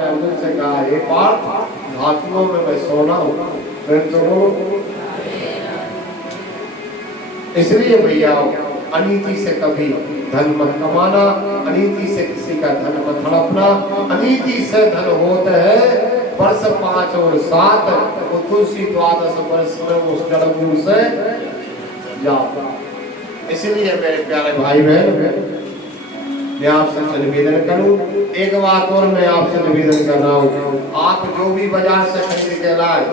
अर्जुन से कहा, हे पार्थ, धातुओं में मैं सोना हूँ, इसलिए भैया अनीति से कभी धन मत कमाना, अनीति से किसी का धन मत हड़पना। अनीति से धन होता है वर्ष 5 और 7, वो तुलसी 12 वर्ष में उस जड़मूल से जाओ। इसलिए मेरे प्यारे भाई बहन, मैं आपसे निवेदन करूं, एक बात और मैं आपसे निवेदन कर रहा हूं, आप जो भी बाजार से खरीद के लाए,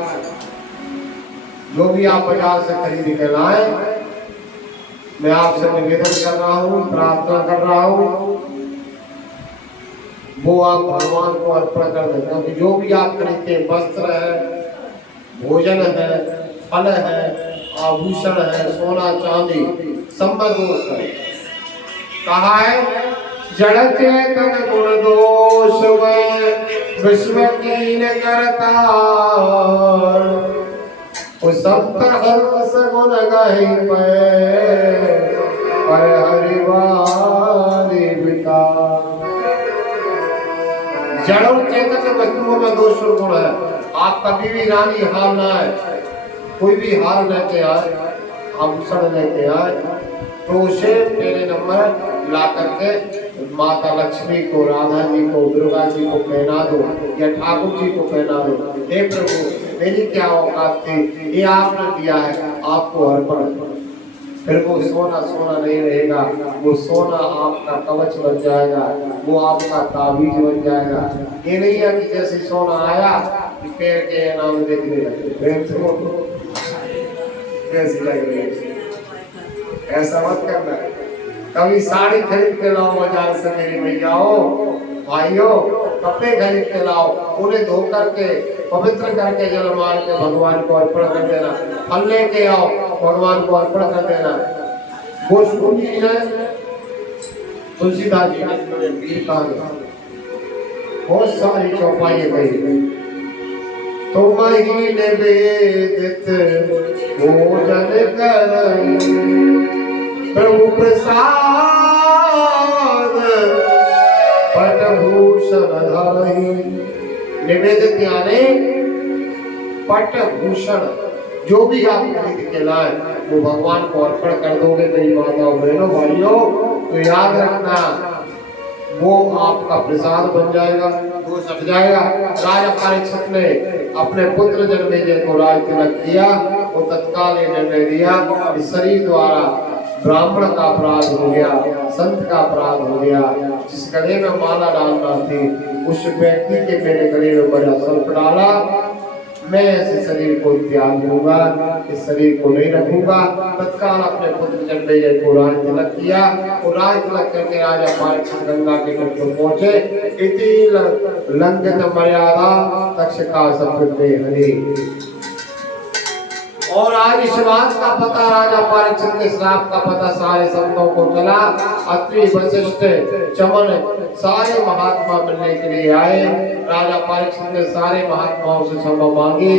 जो भी आप बाजार से खरीद के लाए, मैं आपसे निवेदन कर रहा हूं, प्रार्थना कर रहा हूं, वो आप भगवान को अर्पण कर दें। क्योंकि जो भी आप खरीदते, वस्त्र है, भोजन है, फल है, आभूषण है, सोना चांदी, सब दोष है। कहा है जड़ चेतन गुण दोष में विश्व कीन करता, संत हर्ष गुण गहि पर हरिवारी बिता। जड़ और चेतन वस्तुओं में दोष और गुण है। आप कभी भी रानी हार ना है, कोई भी हार लेके आए, आभूषण लेके आए, तो उसे मेरे नंबर ला करके माता लक्ष्मी को, राधा जी को, दुर्गा जी को पहना दो या ठाकुर जी को पहना दो। हे प्रभु, मेरी क्या औकात थी, ये आपने दिया है, आपको अर्पण। फिर वो सोना सोना नहीं रहेगा, वो सोना आपका कवच बन जाएगा, वो आपका ताबीज बन जाएगा। ये नहीं है कि जैसे सोना आया पैर के नाम देखने लगे, कैसी लग रही है, ऐसा मत करना। कभी साड़ी खरीद के लाओ बाजार से मेरी भैयाओ, भाइयों, कपड़े खरीद के लाओ, उन्हें धो करके पवित्र करके जल मार के भगवान को अर्पण कर देना। फल लेके आओ, भगवान को अर्पण कर देना। वो सुनी है तुलसीदास जी ने वीर कहा, बहुत सारी चौपाई गई, तुम ही निवेदित भोजन करई, प्रभु प्रसाद पटभूषण धरई। निवेदित यानी पटभूषण, जो भी आप खरीद के लाए वो भगवान को अर्पण कर दोगे मेरी माताओं बहनों भाइयों, तो याद रखना वो आपका प्रसाद बन जाएगा, दोष हट जाएगा। राजा परीक्षित ने अपने पुत्र जन्मेजय को राज तिलक दिया, वो तत्काल निर्णय दिया कि शरीर द्वारा ब्राह्मण का अपराध हो गया, संत का अपराध हो गया। जिस गले में माला डालना थी उस व्यक्ति के मेरे गले में बड़ा सर्प डाला, मैं ऐसे शरीर को त्याग दूंगा, इस शरीर को नहीं रखूंगा। तत्काल अपने पुत्र जन्मेजय को राज तिलक किया, और राज तिलक करके राजा परीक्षित गंगा के तट पर पहुंचे। इति लंघित मर्यादा तक्षका सत्कृते हरि। और आज इस बात का पता, राजा परीक्षित के श्राप का पता सारे संतों को चला। अत्रि, वशिष्ठ, चमन सारे महात्मा मिलने के लिए आए। राजा परीक्षित ने सारे महात्माओं से क्षमा मांगी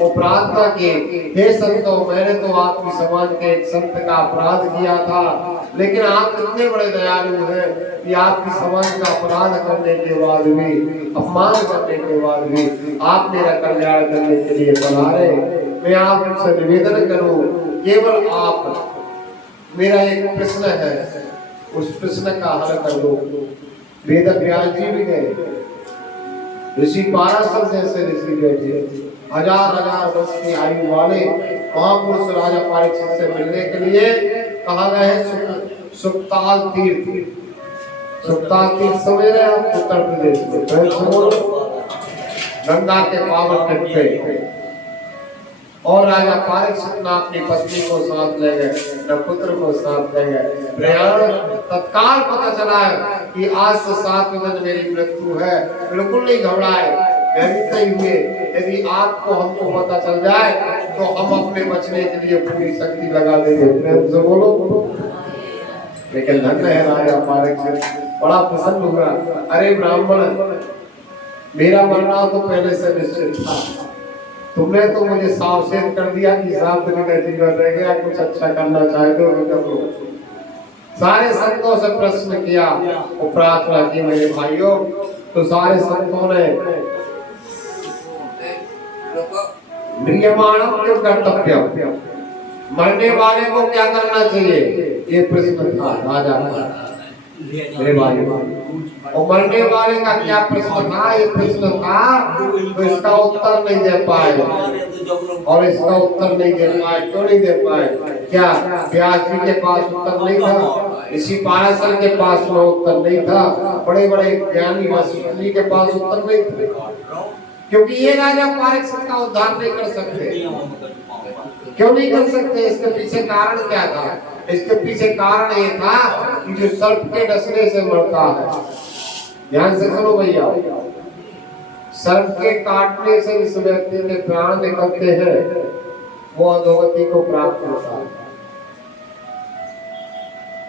और प्रार्थना की, हे संतों, मैंने तो आपकी समाज के एक संत का अपराध किया था, लेकिन आप इतने बड़े दयालु हैं कि आपकी समाज का अपराध करने के बाद भी, अपमान करने के बाद भी आप मेरा कल्याण करने के लिए पधारे। मैं आपसे निवेदन करूं, केवल आप, मेरा एक प्रश्न है, उस प्रश्न का हल कर दो। वेद व्यास जी भी गए, ऋषि पाराशर जैसे ऋषि बैठे, हजार हजार वर्ष की आयु वाले महापुरुष राजा परीक्षित से मिलने के लिए कहा गए हैं सुक्ताल तीर्थ। सुक्ताल तीर्थ समझ रहे आप, उत्तर प्रदेश में गंगा के पावन तट पे। और राजा परीक्षित ने अपनी पत्नी को साथ ले गए, अपने पुत्र को साथ ले गए। प्रयाण तत्काल पता चला है कि आज से 7 दिन मेरी मृत्यु है। बिल्कुल नहीं घबराए, भयभीत नहीं हुए। यदि आपको हमको पता चल जाए तो हम अपने बचने के लिए पूरी शक्ति लगा देंगे। प्रेम से बोलो। लेकिन धन्य है राजा परीक्षित, बड़ा प्रसन्न हुआ। अरे ब्राह्मण, मेरा मरना तो पहले से निश्चित था, तुमने तो मुझे सावचेत कर दिया कि साथ में कहती कर रह गया, कुछ अच्छा करना चाहे तो कर लो। सारे संतों से प्रश्न किया और प्रार्थना की, मेरे भाइयों तो सारे संतों ने म्रियमाणम क्यों कर्तव्य, मरने वाले को क्या करना चाहिए, ये प्रश्न था राजा मेरे भाई। और मरने वाले का क्या प्रश्न था, ये प्रश्न था, तो इसका उत्तर नहीं दे पाए। और इसका उत्तर नहीं दे पाए, क्यों नहीं दे पाए? क्या व्यास जी के पास उत्तर नहीं था? ऋषि पाराशर के पास में उत्तर नहीं था? बड़े बड़े ज्ञानी वशिष्ठ जी के पास उत्तर नहीं था? क्योंकि ये राजा पारक्षित का उद्धार नहीं कर सकते। क्यों नहीं कर सकते? इसके पीछे कारण क्या था? इसके पीछे कारण ये था कि जो सर्प के डसने से मरता है, ध्यान से सुनो भैया, सर्प के काटने से इस व्यक्ति के प्राण निकलते हैं, वो अधोगति को प्राप्त होता है।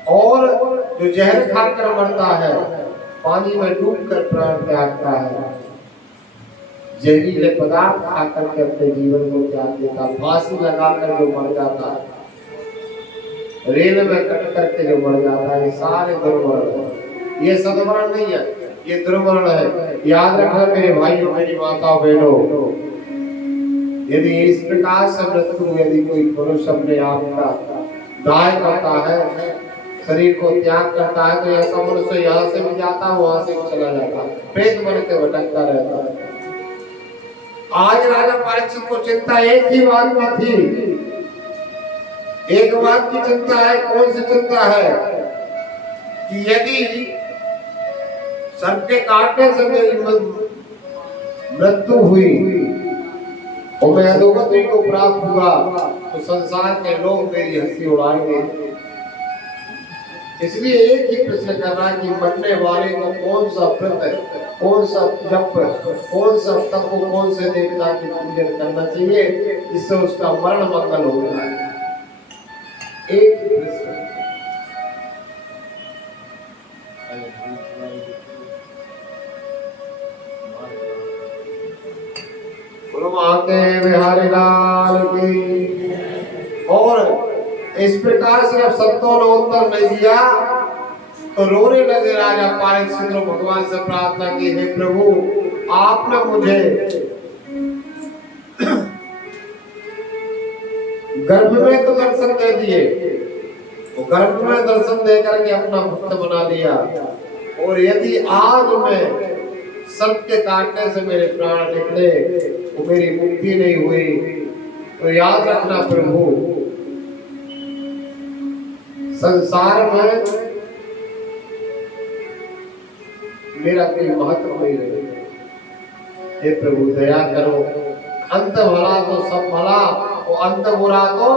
और जो जहर खाकर मरता है, पानी में डूबकर प्राण त्यागता है, जहरीले पदार्थ खाकर के अपने जीवन को त्याग देता, फांसी लगाकर जो मर जाता है, रेल में कट करके जो मर जाता है, ये सारे दुर्मरण है। ये सद्मरण नहीं है, ये दुर्मरण है। याद रखना मेरे भाइयों, मेरी माताओं, बहनों, यदि इस प्रकार से मृत्यु, यदि कोई पुरुष अपने आप का दाय करता है, शरीर को त्याग करता है, तो ऐसा मनुष्य यहाँ से भी जाता है, वहां से भी चला जाता है, प्रेत बन के भटकता रहता है। आज राजा परीक्षित को चिंता एक ही बात में थी, एक बात की चिंता है। कौन सी चिंता है? कि यदि सर्प के काटने से मेरी मृत्यु हुई और मैं अधोगति को प्राप्त हुआ, तो संसार के लोग मेरी हंसी उड़ाएंगे। इसलिए एक ही प्रश्न कर रहा है कि मरने वाले को कौन सा व्रत, कौन सा जप, कौन सा तप, कौन से देवता की पूजन करना चाहिए जिससे उसका मरण मंगल हो जाए। एक ही प्रश्न। बोलो माते बिहारी लाल की। और इस प्रकार से जब संतों ने उत्तर नहीं दिया, तो रोने लगे राजा परीक्षित ने भगवान से प्रार्थना की, हे प्रभु, आपने मुझे गर्भ में तो दर्शन दे दिए, गर्भ में दर्शन दे करके अपना भक्त बना लिया, और यदि आज मैं सर्प के काटने से मेरे प्राण निकले, वो मेरी मुक्ति नहीं हुई, तो याद रखना प्रभु, संसार में मेरा कोई महत्व नहीं रहेगा। हे प्रभु दया करो, अंत भला तो सब भला, और अंत बुरा तो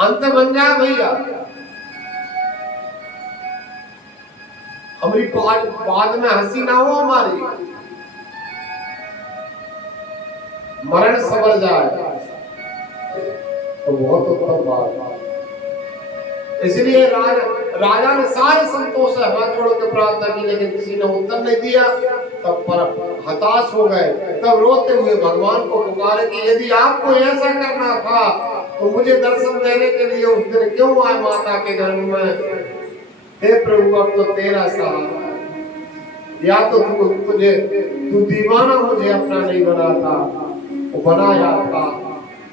अंत बन जाए भैया। हमारी बाद में हंसी ना हो, हमारी मरण संभल जाए तो बहुत उत्तम बात। इसलिए राजा ने सारे संतों से हाथ जोड़ के प्रार्थना की, लेकिन किसी ने उत्तर नहीं दिया। तब पर हताश हो गए, तब रोते हुए भगवान को पुकारे कि यदि आपको ऐसा करना था तो मुझे दर्शन देने के लिए उस दिन क्यों आए माता के गर्भ में। हे प्रभु, अब तो तेरा सहारा, या तो तू दीवाना मुझे अपना नहीं बना था, वो बनाया था,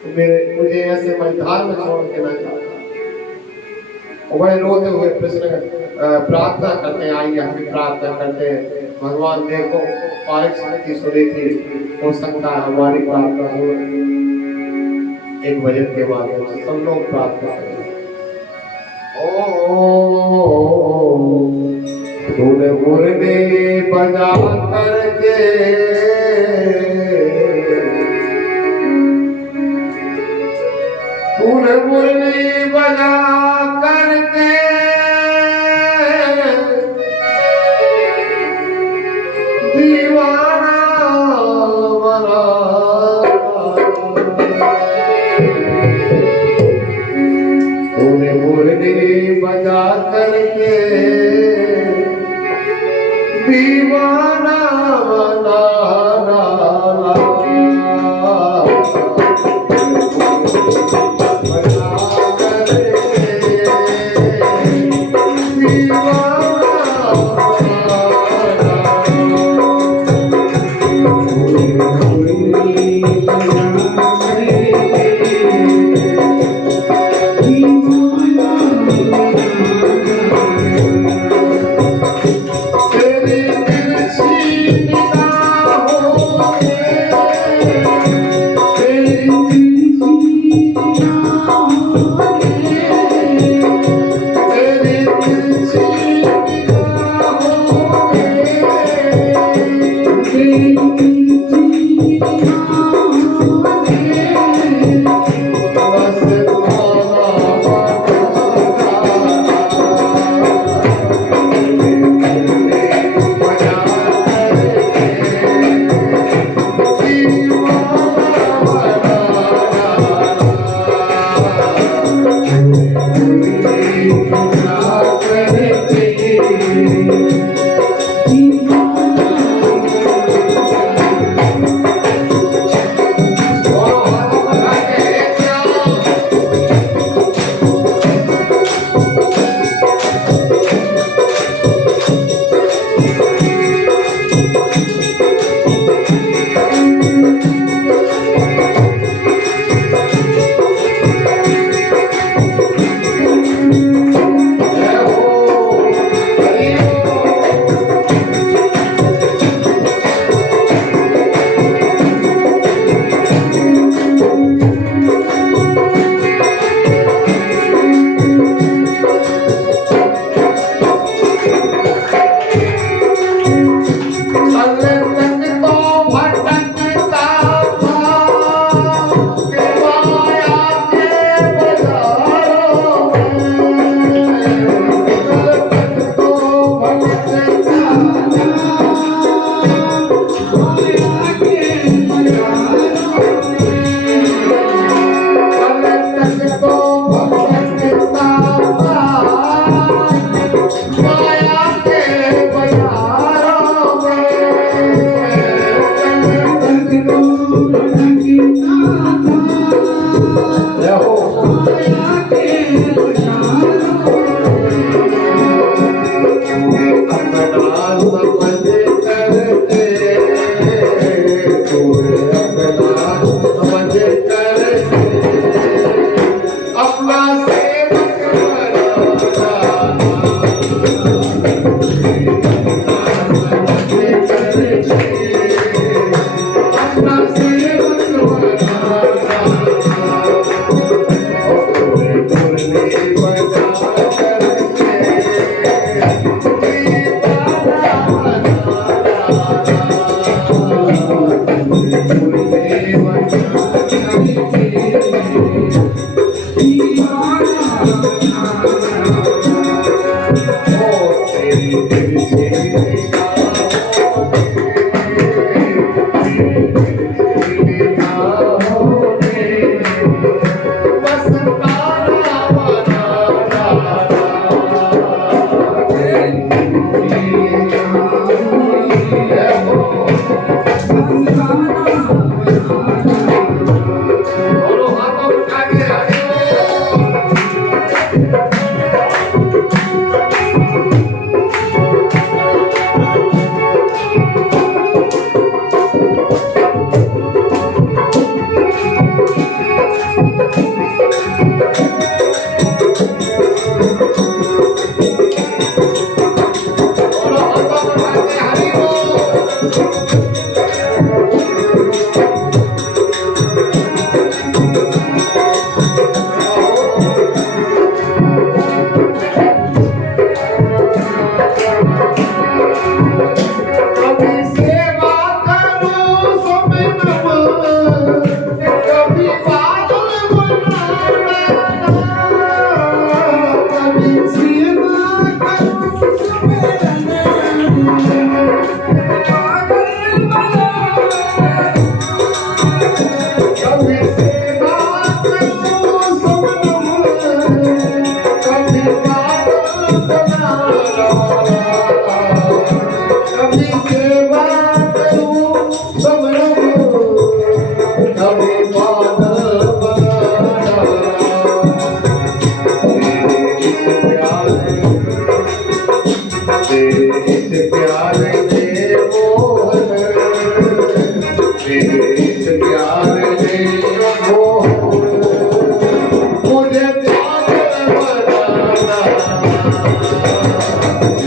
तो मुझे ऐसे मैदान में छोड़ के ना जाता। वह रोते हुए प्रार्थना करते, आइए हम भी प्रार्थना करते हैं। भगवान देखो परीक्षित की सुनी थी, हो सकता है हमारी प्रार्थना हो। एक भजन के माध्यम से सब लोग प्रार्थना करें। तूने मुरली बजा करके तूने मुरली बजा करके दीवाना बना, तूने मुरली बजा करके दीवाना बना।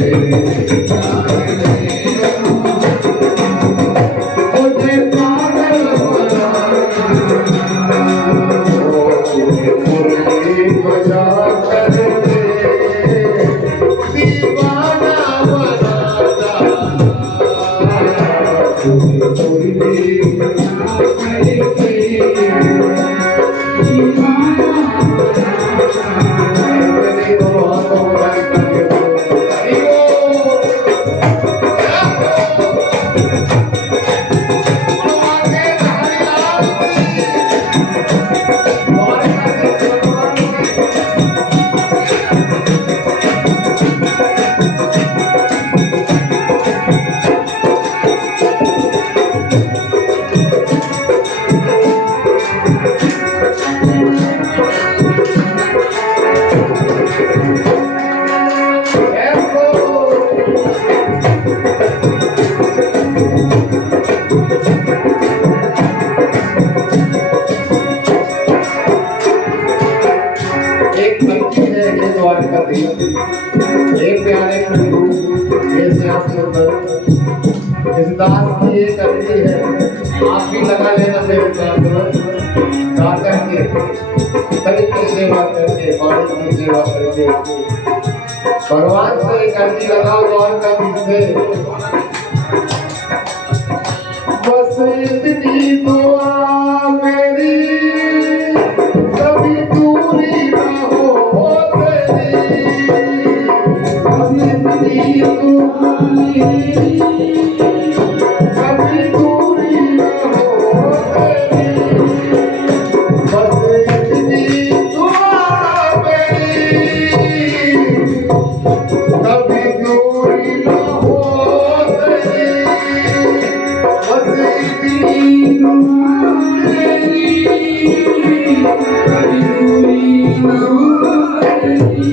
Thank you. इस दास की ये करती है, आप भी लगा लेना मेरे साथ दाता के तरीके सेवा करके, पानी की सेवा करके भगवान से एक अर्जी लगाओ द्वार का पीछे। बस इतनी दुआ मेरी कभी दूरी ना हो तेरी, बस इतनी दुआ मेरी कभी दूरी ना हो तेरी, बस इतनी दुआ मेरी कभी दूरी ना हो तेरी, बस इतनी दुआ मेरी कभी दूरी ना हो तेरी।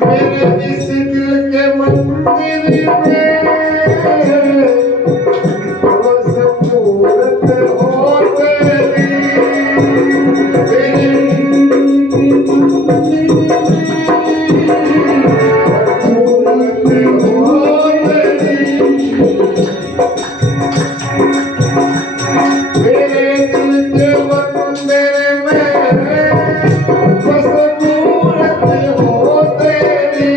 मेरे इस दिल के मंदिर में बस मूरत हो तेरी, मेरे मंदिर में मूरत हो तेरी, मेरे दिल के मंदिर में बस मूरत हो तेरी,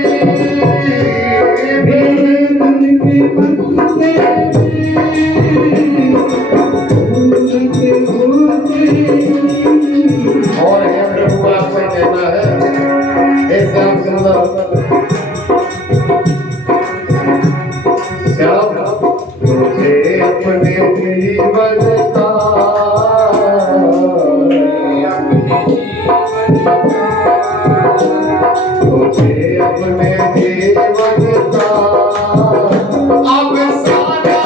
मेरे दिल के मंदिर में मूरत हो तेरी। और है प्रभु आपसे कहना है, हे श्याम सुंदर श्याम, मुझे अपने जीवन का मुझे अपने जीवन का अब सारा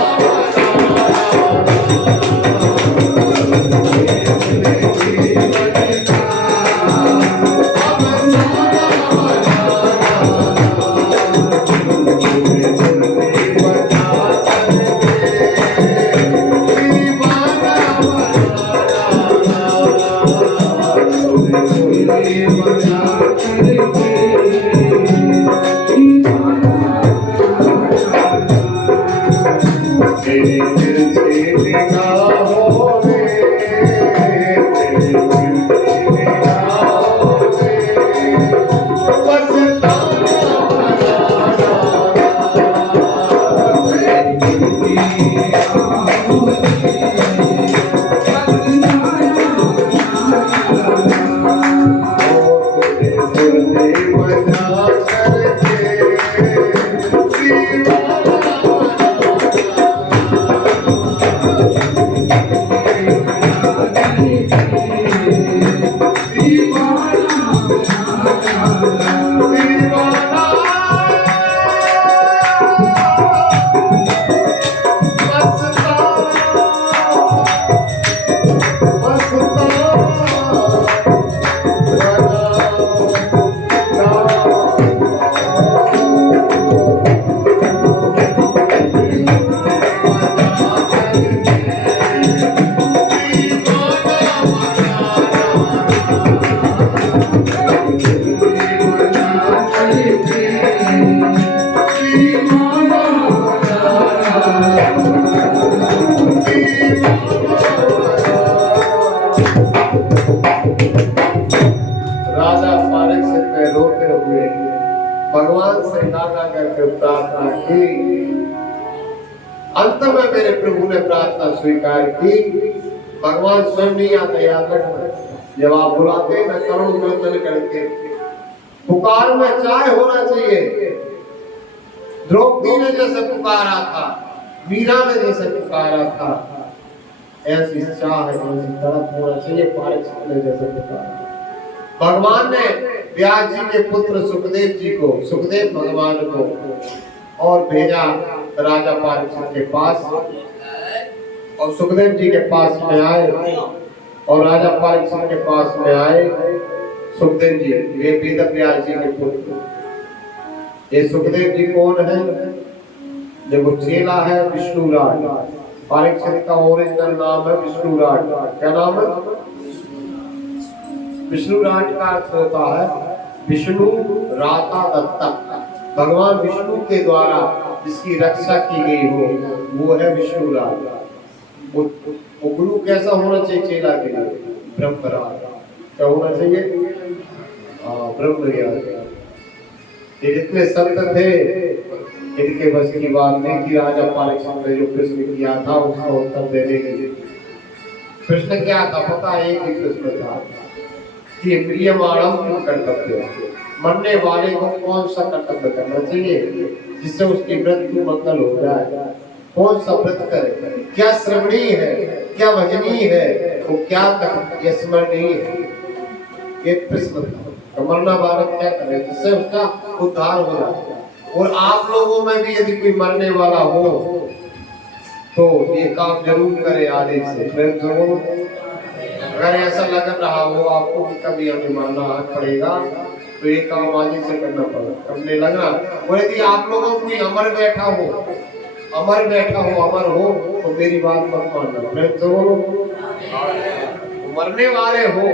पारीक्षित में रोते हुए भगवान से नाना करके प्रार्थना की। अंत में मेरे प्रभु ने प्रार्थना स्वीकार की। भगवान स्वयं नहीं आता, याद रखना। जब आप बुलाते हैं ना करुण क्रंदन करके, पुकार में चाहे होना चाहिए। द्रौपदी ने जैसे पुकारा था, मीरा ने जैसे पुकारा था, ऐसी चाह है, ऐसी तड़प होना चाहिए पारीक्षित ने जैसे पुकारा। भगवान ने व्यास जी के पुत्र सुखदेव जी को, सुखदेव भगवान को और भेजा राजा पारीक्षित के पास, और सुखदेव जी के पास में आए और राजा पारीक्षित के पास में आए। सुखदेव जी वे वेद व्यास जी के पुत्र। ये सुखदेव जी कौन है? देखो चेला है विष्णुराज। पारीक्षित का ओरिजिनल नाम है विष्णुराज। क्या नाम है? विष्णुराज का अर्थ होता है विष्णु राता दत्तक। भगवान विष्णु के द्वारा जिसकी रक्षा की गई हो वो है विष्णुराज। वो गुरु कैसा होना चाहिए चेला के लिए? ब्रह्मराज। क्या होना चाहिए? ब्रह्म ज्ञान। ये जितने संत थे इनके बस की बात नहीं कि राजा पारीक्षित ने जो प्रश्न किया था उसका उत्तर देने के लिए। प्रश्न क्या था पता? एक ही प्रश्न था कि प्रियमाणम कर्तव्य, मरने वाले को कौन सा कर्तव्य करना चाहिए जिससे उसकी मृत्यु मंगल हो जाए? कौन सा व्रत करे? क्या श्रवणीय है, क्या भजनीय है, वो क्या स्मरणीय है? एक प्रश्न था। तो मरना वाला क्या करे जिससे उसका उद्धार हो जाए। और आप लोगों में भी यदि कोई मरने वाला हो तो ये काम जरूर करे आदेश से। अगर ऐसा लग रहा हो आपको कि कभी हमें मरना पड़ेगा तो ये काम आदि से करना पड़ेगा। करने लगना। और यदि आप लोगों को कोई अमर बैठा हो, अमर हो तो मेरी बात मत मानना। मरने वाले हो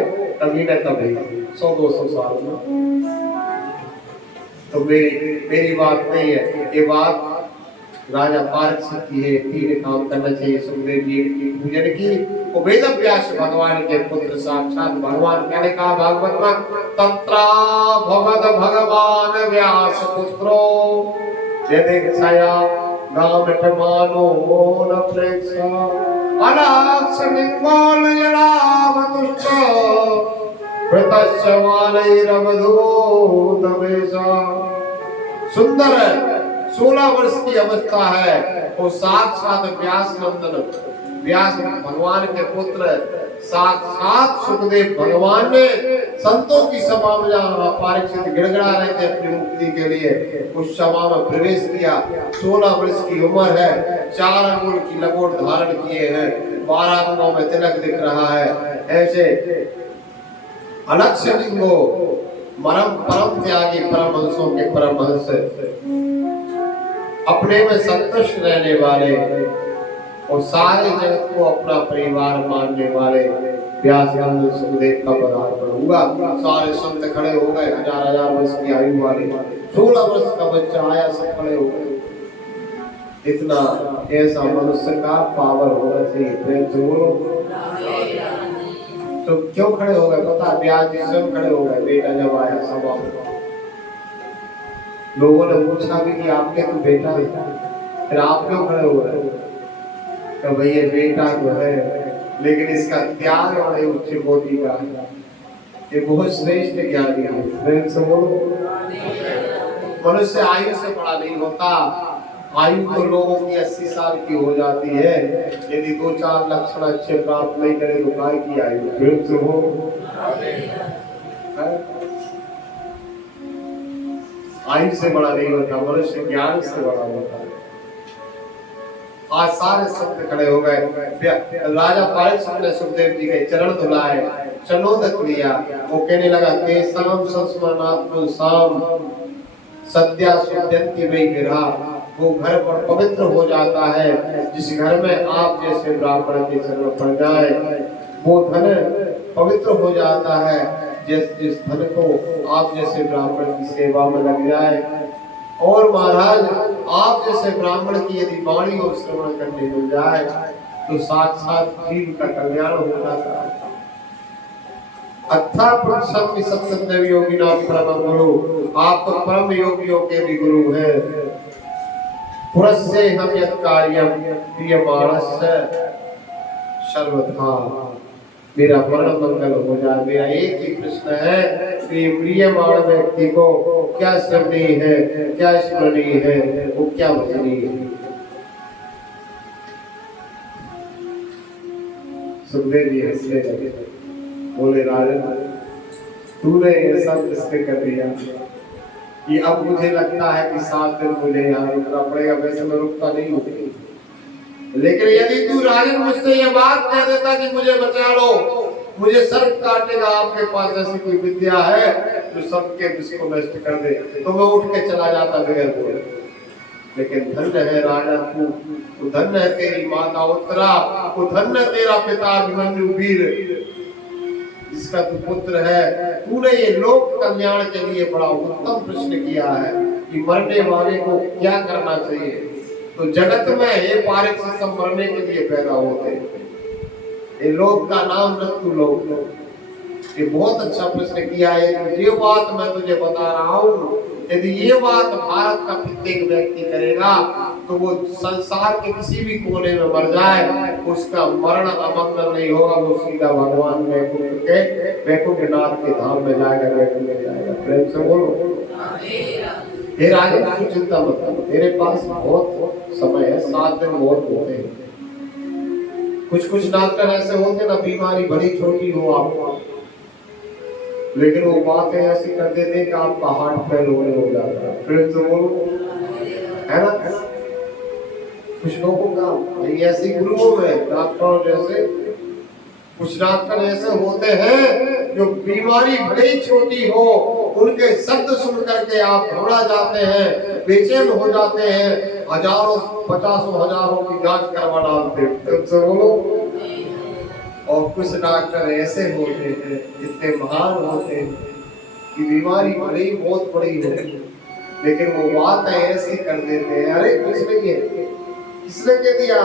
कभी न कभी 100-200 साल में तो मेरी बात नहीं है। ये बात राजा पारीक्षित की है। तीन काम करना चाहिए सुखदेव जी की पूजन की। वो वेद व्यास भगवान के पुत्र साक्षात भगवान क्या ने कहा भागवत में? तत्रा भगवद भगवान व्यास पुत्रो यदेक्षया गामठ मानो न प्रेक्षा अनाक्ष निंगोल जलावतुष्ट प्रतश्च वालैरवधूतवेशा। सुंदर 16 वर्ष की अवस्था है। वो साक्षात व्यास नंदन, व्यास भगवान के पुत्र साक्षात सुखदेव भगवान ने संतों की सभा में जहाँ पारीक्षित गिड़गिड़ा रहे थे अपनी मुक्ति के लिए, उस सभा में प्रवेश किया। 16 वर्ष की उम्र है, 4 अंगुल की लंगोट धारण किए हैं, 12 अंगों में तिलक दिख रहा है। ऐसे अलक्ष्य लिंगो परम त्यागी परमहंसों के परमहंस, अपने में संतुष्ट रहने वाले और सारे जगत को अपना परिवार मानने वाले व्यासनंद सुखदेव का पदार्पण हुआ। सारे संत खड़े हो गए, 1000 वर्ष की आयु वाले। 16 वर्ष का बच्चा आया, सब खड़े हो गए। इतना ऐसा मनुष्य का पावर होना चाहिए। प्रेम से बोलो। तो क्यों खड़े हो गए पता? व्यास जी स्वयं खड़े हो गए। बेटा जब आया सभा में लोगों ने पूछा भी कि आपके तो बेटा है, फिर आप क्यों खड़े हो गए? तो भैया बेटा तो है लेकिन इसका त्याग बड़े उच्च कोटि का है। ये बहुत श्रेष्ठ ज्ञानी है। प्रेम से बोलो। मनुष्य आयु से बड़ा नहीं होता। आयु तो लोगों की 80 साल की हो जाती है। यदि 2-4 लक्षण अच्छे प्राप्त नहीं करे तो काय की आयु? प्रेम से हो। आयु से बड़ा नहीं होता, मनुष्य ज्ञान से बड़ा होता है। आज सारे संत खड़े हो गए। राजा पारीक्षित ने सुखदेव जी के चरण धुलाए, चरणोदक लिया। वो कहने लगा तेषां संस्मरणात् साम सद्या सुद्यन्ति वै गिरा। वो घर पर पवित्र हो जाता है जिस घर में आप जैसे ब्राह्मण के चरण पड़ जाए। वो धन पवित्र हो जाता है जिस धन को आप जैसे ब्राह्मण की सेवा में लग जाए। और महाराज आप जैसे ब्राह्मण की यदि वाणी और श्रवण करने मिल जाए तो साथ साथ जीव का कल्याण हो जाता है। अट्ठाप्रतिशत सत्संग योगी नाम परम गुरु। आप तो परम योगियों के भी गुरु हैं। पुरस्से हम यत् कार्यम प्रियमाणस्य सर्वथा। मेरा वर्ण मंगल हो जाए। मेरा एक ही प्रश्न है कि प्रियमाण व्यक्ति को क्या स्मरणीय है, क्या स्मरणीय है, वो क्या भजनीय है। सुखदेव जी हंसने लगे, बोले राजन तूने ऐसा प्रश्न कर दिया कि अब मुझे लगता है कि 7 दिन मुझे यहाँ रुकना पड़ेगा। वैसे मैं रुकता नहीं हूँ, लेकिन यदि तू राजन मुझसे ये बात कह देता कि मुझे बचा लो, मुझे सर्प काटेगा, आपके पास ऐसी कोई विद्या है जो सबके विष को नष्ट कर दे, तो मैं उठ के चला जाता बगैर बोले। लेकिन धन्य है राजा तू, धन्य है तेरी माता उत्तरा, वो धन्य तेरा पिता अभिमन्यु वीर, जिसका तू पुत्र है। तूने ये लोक कल्याण के लिए बड़ा उत्तम प्रश्न किया है कि मरने वाले को क्या करना चाहिए। तो जगत में ये पारिक से सब मरने के लिए पैदा होते हैं। ये लोक का नाम नतु लोक। ये बहुत अच्छा प्रश्न किया है। ये बात मैं तुझे बता रहा हूँ, यदि ये बात भारत का प्रत्येक व्यक्ति करेगा तो वो संसार के किसी भी कोने में मर जाए, उसका मरण अमंगल नहीं होगा। वो सीधा भगवान वैकुंठनाथ के धाम में जाएगा, वैकुंठ में जाएगा। प्रेम से बोलो हे राजा, तू चिंता मत कर, तेरे पास बहुत समय है। 7 दिन बहुत होते हैं। कुछ डॉक्टर ऐसे होते ना, बीमारी बड़ी छोटी हो आपको, लेकिन वो बातें ऐसी कर देते हैं कि आपका हार्ट फेल होने हो जाता है। फिर तो बोलो है ना, कुछ लोगों का ऐसे गुरुओं में डॉक्टरों जैसे कुछ डॉक्टर ऐसे होते हैं जो बीमारी भले ही छोटी हो, उनके शब्द सुन करके आप घबरा जाते हैं, बेचैन हो जाते हैं, हजारों 50 हजारों की जांच करवा डालते हैं। बोलो। और कुछ डॉक्टर ऐसे होते हैं, इतने महान होते हैं कि बीमारी भले ही बहुत बड़ी हो, लेकिन वो बात ऐसी कर देते हैं, अरे कुछ नहीं है, किसने कह दिया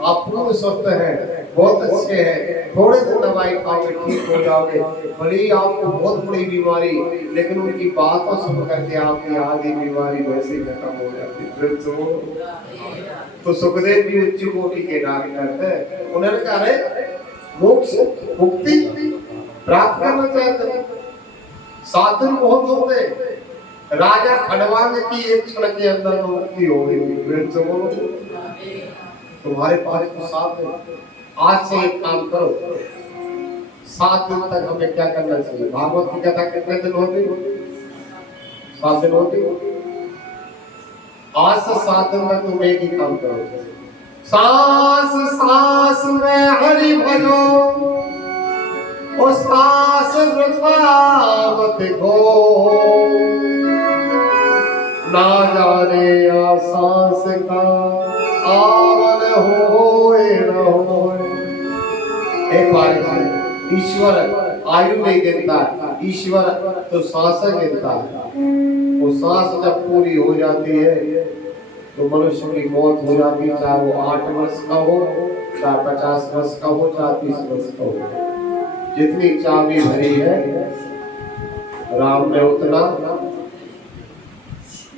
आप पूर्ण स्वस्थ हैं, बहुत अच्छे हैं, थोड़े दिन दवाई खाओगे ठीक हो जाओगे। भले ही आपको बहुत बड़ी बीमारी, लेकिन उनकी बातों सुन करके आपकी आधी बीमारी वैसे ही खत्म हो जाती। तो सुखदेव जी उच्च कोटि के डॉक्टर थे। उन्होंने कहा मोक्ष मुक्ति प्राप्त करना चाहते हैं, 7 दिन बहुत होते। राजा खड़वांग की एक क्षण के अंदर मुक्ति हो गई। तुम्हारे पास तो 7 दिन, आज से एक काम करो, 7 दिन तक हमें क्या करना चाहिए। भागवत की कथा कितने दिन होती? 7 दिन होती। आज से 7 दिन तक तुम एक ही काम करो, सांस सांस में हरि भजो, और सांस मत खो, ना जाने या सांस का आवन होए न होए। ईश्वर आयु नहीं देता, ईश्वर तो सांस देता है। वो सांस जब पूरी हो जाती है तो मनुष्य की मौत हो जाती है, चाहे वो 8 वर्ष का हो, चाहे 50 वर्ष का हो, चाहे 30 वर्ष का हो। जितनी चाबी भरी है राम ने उतना।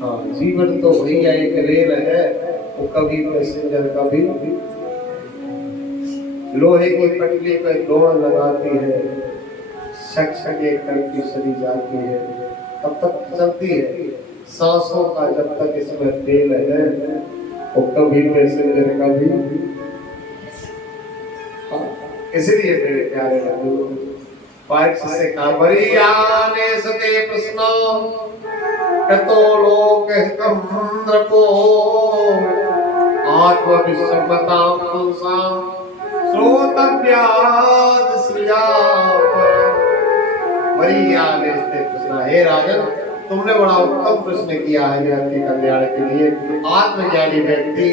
हाँ, जीवन तो भैया एक रेल है, वो कभी पैसेंजर कभी लोहे की पटरी पर दौड़ लगाती है, छक-छके करती चली जाती है, तब तक चलती है। सांसों का जब तक इसमें तेल है, वो कभी पैसेंजर कभी। इसलिए मेरे प्यारे से कांवरियाने सते प्रश्न कतो लोक हितंद्रको आत्मविश्वतां पुंसां श्रोतव्याद श्रियाप। वरियाने सते प्रश्न, हे राजन तुमने बड़ा उत्तम प्रश्न किया है व्यक्ति कल्याण के लिए। आत्मज्ञानी व्यक्ति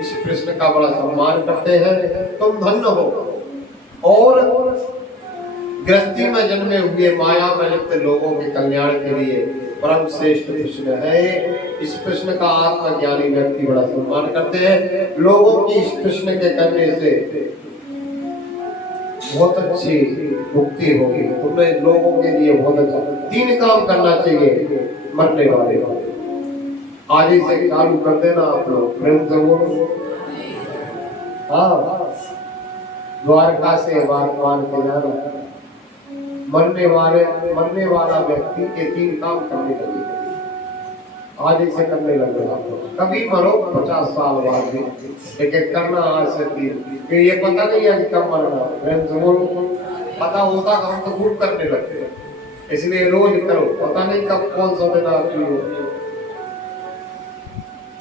इस प्रश्न का बड़ा सम्मान करते हैं। तुम धन्य हो। और गृहस्थी में जन्मे हुए माया में लिप्त लोगों के कल्याण के लिए परम श्रेष्ठ प्रश्न है। इस प्रश्न का आत्मज्ञानी व्यक्ति बड़ा सम्मान करते हैं। लोगों की इस प्रश्न के करने से बहुत अच्छी मुक्ति होगी तुम्हें, लोगों के लिए बहुत अच्छा। 3 काम करना चाहिए मरने वाले। आज ही से चालू कर देना आप लोग, प्रेम से बोलो। हाँ, द्वारका से वार के जाना। मरने वाला व्यक्ति के 3 काम करने लगे, आज ही से करने लगे आप लोग। कभी मरो 50 साल बाद भी, लेकिन करना आज से 3। ये पता नहीं है कि कब मरना, प्रेम से बोलो। पता होता तो हम तो खूब करने लगते हैं, इसलिए रोज करो, पता नहीं कब कौन सा दिन आती है।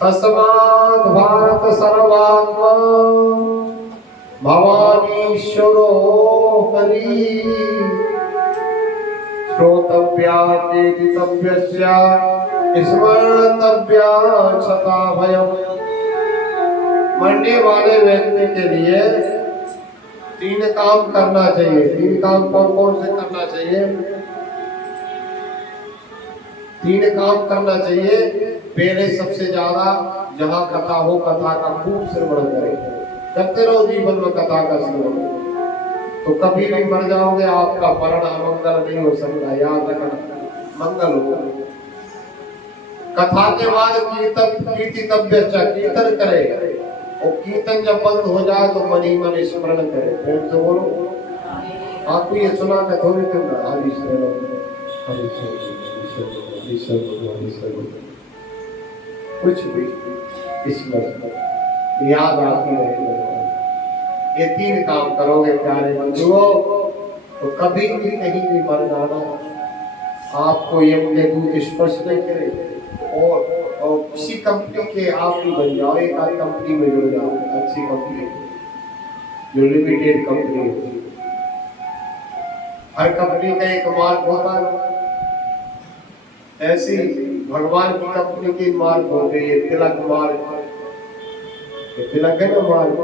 तस्मात् भारत सर्वात्मा भवानीश्वरो हरि श्रोतव्या कीर्तितव्यस्य स्मर्तव्या क्षता भयम्। मरने वाले व्यक्ति के लिए 3 काम करना चाहिए। 3 काम कौन कौन से करना चाहिए? 3 काम करना चाहिए। पहले सबसे ज्यादा जहाँ कथा हो, कथा का खूब श्रवण करें, करते रहो जीवन में कथा का श्रवण, तो कभी भी मर जाओगे आपका मरण अमंगल नहीं हो सकता, याद रखना, मंगल हो। कथा के बाद कीर्तितव्य कीर्तन करे, और कीर्तन जब बंद हो जाए तो मन ही मन स्मरण करे। प्रेम से बोलो। आपको ये सुना के थोड़ी दिन कुछ भी इसमें याद आती रहेगी। ये 3 काम करोगे प्यारे बंधुओं, तो कभी भी कहीं भी मर जाना आपको यम के दूत स्पर्श नहीं करेंगे। और किसी कंपनी के आप भी बन जाओ, एक आध कंपनी में जुड़ जाओ, अच्छी कंपनी जो लिमिटेड कंपनी होती है। हर कंपनी का एक मार्ग होता है, ऐसी भगवान की कंपनी की मार्ग होते हैं, तिलक मार्ग, तिलक है ना मार्ग।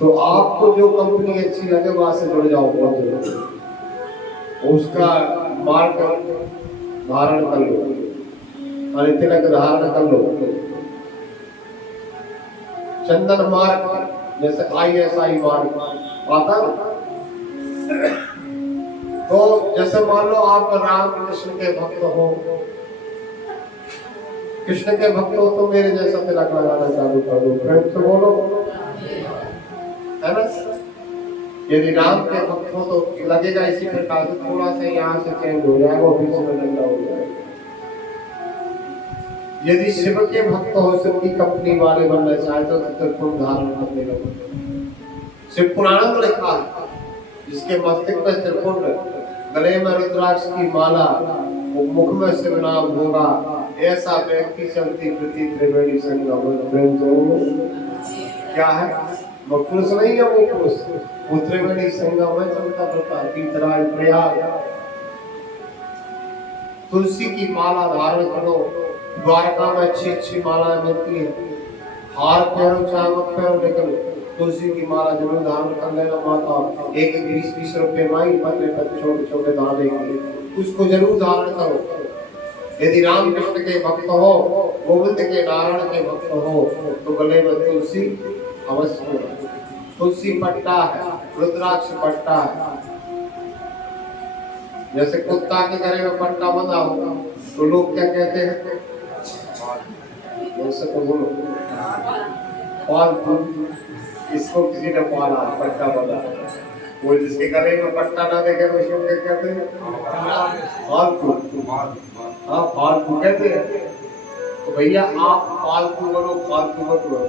तो आपको जो कंपनी अच्छी लगे वहां से जुड़ जाओ, उसका मार्ग धारण कर लो, अरे तिलक धारण कर लो। चंदन मार्ग जैसे ISI मार्ग आता, तो जैसे मान लो आप राम कृष्ण के भक्त हो, कृष्ण के भक्त हो, तो मेरे जैसा तिलक लगाना चालू कर दो। प्रेम से बोलो, है ना? यदि राम के भक्त हो तो लगेगा इसी प्रकार से, थोड़ा सा यहाँ से चेंज हो जाएगा, फिर से डंडा हो जाएगा। यदि शिव के भक्त हो, शिव की कंपनी वाले बनना चाहते हो, तो त्रिपुर धारण करने लगो। शिव पुराण में लिखा है, जिसके मस्तक पे त्रिपुर, गले में रुद्राक्ष की माला, मुख में शिव नाम होगा, ऐसा व्यक्ति चलती प्रति त्रिवेणी संगम। क्या है वो? पुरुष नहीं है वो पुरुष, वो त्रिवेणी संगम में चलता रहता, तीर्थराज प्रयाग। तुलसी की माला धारण करो, द्वारका में अच्छी अच्छी मालाएं मिलती है। हार पहनो चाहे मत पहनो, लेकिन तुलसी की माला जरूर धारण कर लेना। माता एक 20-20 रुपए माई पतले पतले छोटे छोटे दान देंगे, उसको जरूर धारण करो। यदि राम कृष्ण के भक्त हो, गोविंद के नारायण के भक्त हो, तो गले में तुलसी अवश्य हो। तुलसी पट्टा है, रुद्राक्ष पट्टा है। जैसे कुत्ता के गले में पट्टा बंधा हो तो लोग क्या कहते हैं? तो बोलो पालतू, इसको किसी ने पाला, पट्टा बंधा। वो जिसके गले में पट्टा ना देखे तो उसको क्या कहते हैं? फालतू। हाँ, फालतू कहते हैं। तो भैया आप फालतू बनो, फालतू मत बनो।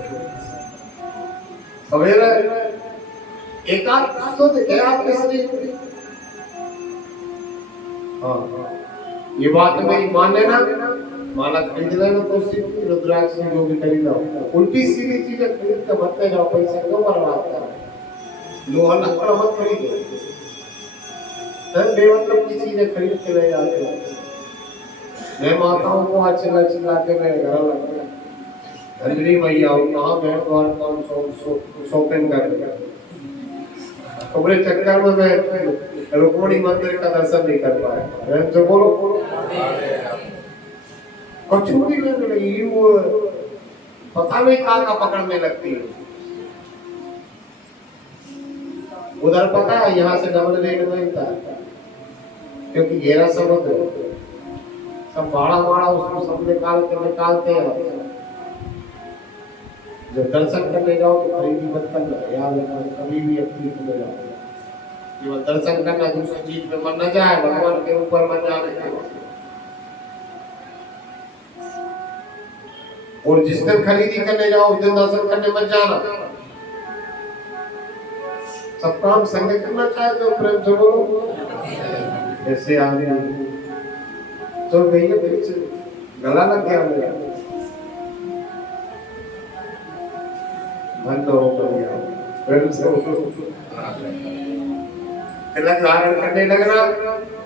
सवेरे एक आध तो देखे आपके शरीर। हाँ, ये बात मेरी मान लेना, माला खरीद लेना, तो सिर्फ रुद्राक्ष जो भी खरीदा हो, उल्टी सीधी चीजें खरीद के भरते जाओ, पैसा क्यों बर्बाद कर? लोहा लकड़ मत खरीदो, बेमतलब की चीजें खरीद के ले जाते हो। मैं माताओं को आज चिल्ला चिल्ला के मैं घर लगता है, हजरी मैया हो कहाँ बैठ द्वार कौन शॉपिंग कर रहे, चक्कर में मैं रुक्मिणी मंदिर का दर्शन नहीं कर पाया। जो बोलो कुछ भी नहीं लगी, वो पता नहीं कहाँ का पकड़ने लगती है। उधर पता है यहाँ से डबल रेट मिलता है, क्योंकि घेरा समुद्र सब बाड़ा बाड़ा उसको सब निकालते हैं। जब दर्शन करने जाओ तो खरीदी मत करना, याद रखना कभी भी अपनी में जाओ केवल दर्शन करना, दूसरी चीज में मन न जाए, भगवान के ऊपर मन जाने के। और जिस दिन खरीदी करने जाओ उस दिन दर्शन करने मत जाना। सब काम संग करना चाहे तो प्रेम से बोलो, ऐसे आगे तो भैया पीछे गला लग गया मेरा, मन तो हो गया प्रेम से बोलो। तिलक धारण करने लगना,